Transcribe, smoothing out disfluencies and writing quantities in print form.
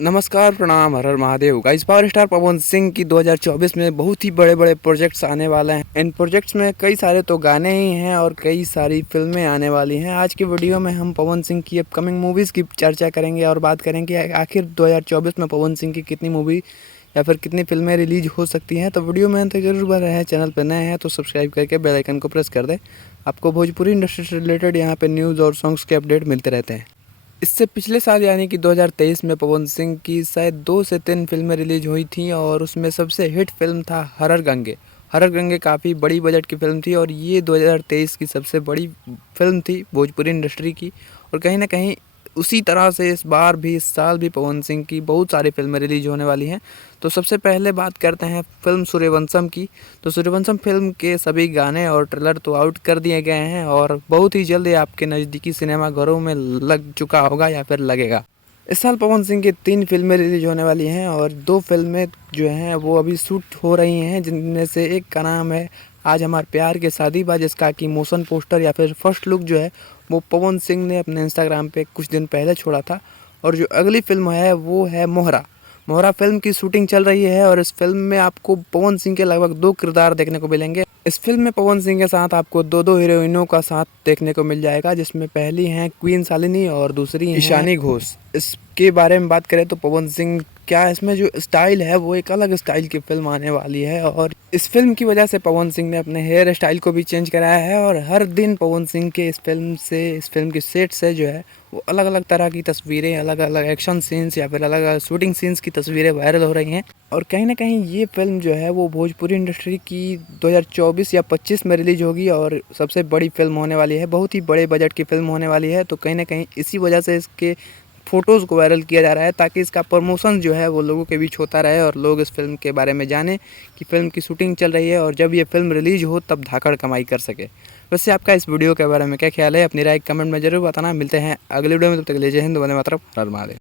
नमस्कार, प्रणाम, हर हर Mahadev. Guys, power star Pawan Singh की 2024 में बहुत ही बड़े बड़े प्रोजेक्ट्स आने वाले हैं। इन प्रोजेक्ट्स में कई सारे तो गाने ही हैं और कई सारी फिल्में आने वाली हैं। आज की वीडियो में हम पवन सिंह की अपकमिंग मूवीज़ की चर्चा करेंगे और बात करेंगे आखिर 2024 में पवन सिंह की कितनी मूवी या फिर कितनी फिल्में रिलीज हो सकती हैं। तो वीडियो में अंत तक जरूर बने रहें। चैनल पर नए हैं तो सब्सक्राइब करके बेल आइकन को प्रेस कर दें। आपको भोजपुरी इंडस्ट्री से रिलेटेड यहाँ पे न्यूज़ और सॉन्ग्स के अपडेट मिलते रहते हैं। इससे पिछले साल यानी कि 2023 में पवन सिंह की शायद 2 से 3 फिल्में रिलीज हुई थी और उसमें सबसे हिट फिल्म था हर हर गंगे। हर हर गंगे काफ़ी बड़ी बजट की फिल्म थी और ये 2023 की सबसे बड़ी फिल्म थी भोजपुरी इंडस्ट्री की। और कहीं ना कहीं उसी तरह से इस साल भी पवन सिंह की बहुत सारी फिल्में रिलीज होने वाली हैं। तो सबसे पहले बात करते हैं फिल्म सूर्यवंशम की। तो सूर्यवंशम फिल्म के सभी गाने और ट्रेलर तो आउट कर दिए गए हैं और बहुत ही जल्द आपके नज़दीकी सिनेमा घरों में लग चुका होगा या फिर लगेगा। इस साल पवन सिंह की 3 फिल्में रिलीज होने वाली हैं और 2 फिल्में जो हैं वो अभी शूट हो रही हैं, जिनमें से एक का नाम है आज हमारे प्यार के शादी बा, जिसका कि मोशन पोस्टर या फिर फर्स्ट लुक जो है वो पवन सिंह ने अपने इंस्टाग्राम पे कुछ दिन पहले छोड़ा था। और जो अगली फिल्म है वो है मोहरा। मोहरा फिल्म की शूटिंग चल रही है और इस फिल्म में आपको पवन सिंह के लगभग 2 किरदार देखने को मिलेंगे। इस फिल्म में पवन सिंह के साथ आपको दो हीरोइनों का साथ देखने को मिल जाएगा, जिसमें पहली हैं क्वीन शालिनी और दूसरी हैं ईशानी घोष। इसके बारे में बात करें तो पवन सिंह क्या इसमें जो स्टाइल है वो एक अलग स्टाइल की फिल्म आने वाली है और इस फिल्म की वजह से पवन सिंह ने अपने हेयर स्टाइल को भी चेंज कराया है। और हर दिन पवन सिंह के इस फिल्म के सेट से जो है वो अलग अलग तरह की तस्वीरें, अलग अलग एक्शन सीन्स या फिर अलग अलग शूटिंग सीन्स की तस्वीरें वायरल हो रही हैं। और कहीं ना कहीं ये फिल्म जो है वो भोजपुरी इंडस्ट्री की 2024 या 25 में रिलीज होगी और सबसे बड़ी फिल्म होने वाली है। बहुत ही बड़े बजट की फिल्म होने वाली है। तो कहीं ना कहीं इसी वजह से इसके फ़ोटोज़ को वायरल किया जा रहा है, ताकि इसका प्रमोशन जो है वो लोगों के बीच होता रहे और लोग इस फिल्म के बारे में जानें कि फ़िल्म की शूटिंग चल रही है और जब ये फिल्म रिलीज हो तब धाकड़ कमाई कर सके। वैसे आपका इस वीडियो के बारे में क्या ख्याल है? अपनी राय कमेंट में ज़रूर बताना। मिलते हैं अगले वीडियो में, तब तक के लिए जय हिंद, वंदे मातरम, हर हर महादेव।